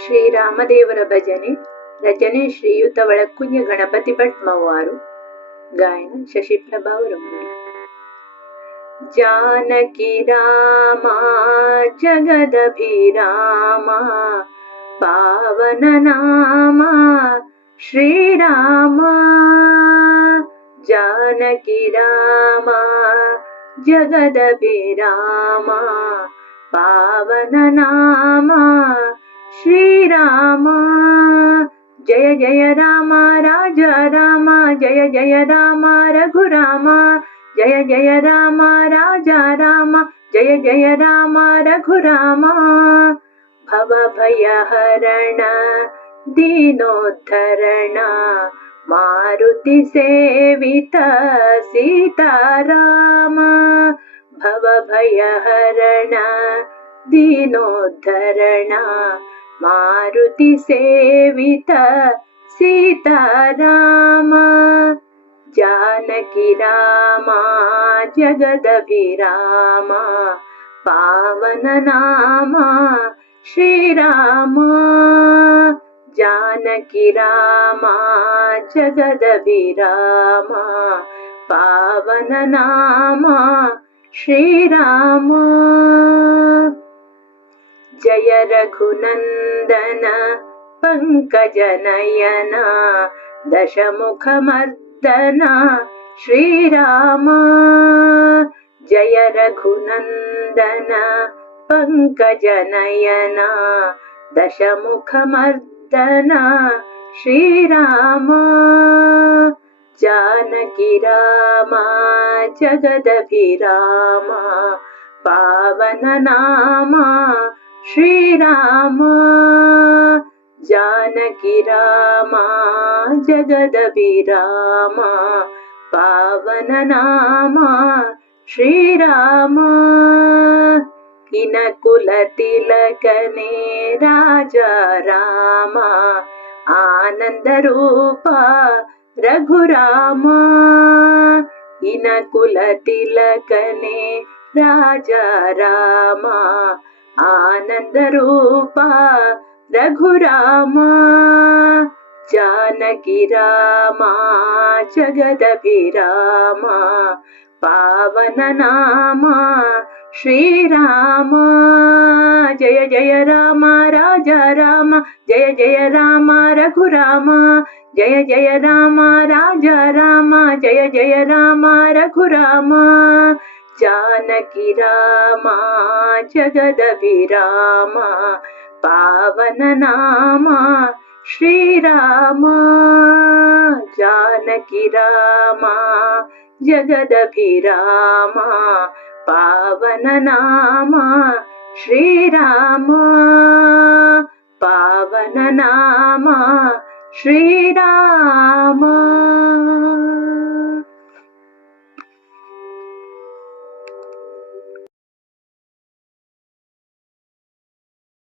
ಶ್ರೀರಾಮದೇವರ ಭಜನೆ ರಚನೆ ಶ್ರೀಯುತ ಒಳಕ್ಕುಂಜ ಗಣಪತಿ ಭಟ್ ಮವ್ವಾರು ಗಾಯನ ಶಶಿಪ್ರಭಾ ಅವರೊಮ್ಮೆ ಜಾನಕಿ ರಾಮ ಜಗದಭಿರಾಮ ಪಾವನ ನಾಮ ಶ್ರೀರಾಮ ಜಾನಕಿ ರಾಮ ಜಗದಭಿರಾಮ ಪಾವನ ನಾಮ श्रीराम जय जय राम, राजा राम। जय जय राम, रघुराम। जय जय राम, राजा राम। जय जय राम, रघुराम। भवभयहरण दीनोद्धरण। मारुति सेवित सीताराम। भवभयहरण दीनोद्धरण। मारुतिसेवित सीताराम। जानकी रामा जगदभिरामा पावननामा श्रीरामा। जानकी रामा जगदभिरामा पावननामा श्रीरामा। जय रघुनन्दन पङ्कजनयना दशमुखमर्दना श्रीरामा जय रघुनन्दन पङ्कजनयना दशमुखमर्दना श्रीरामा जानकि रामा जगदभिरामा पावननामा श्रीरामा जानकि रामा जगदभिरामा पावननामा श्रीरामा किनकुलतिलकने राजा रामा आनन्दरूपा रघुरामा इनकुलतिलकने राजा रामा। आनन्दरूपा रघुरामा जानकि रामा जगदभिरामा पावननामा श्रीरामा जय जय राम राजा राम जय जय राम रघुराम जय जय राम राजा राम जय जय राम रघुराम जानकि रामा जगद विरामा पावन जगदभिरामा पावननामा श्रीरामा जानकी रामा जगदभिरामा पावननामा श्रीरामा श्री श्रीरामा।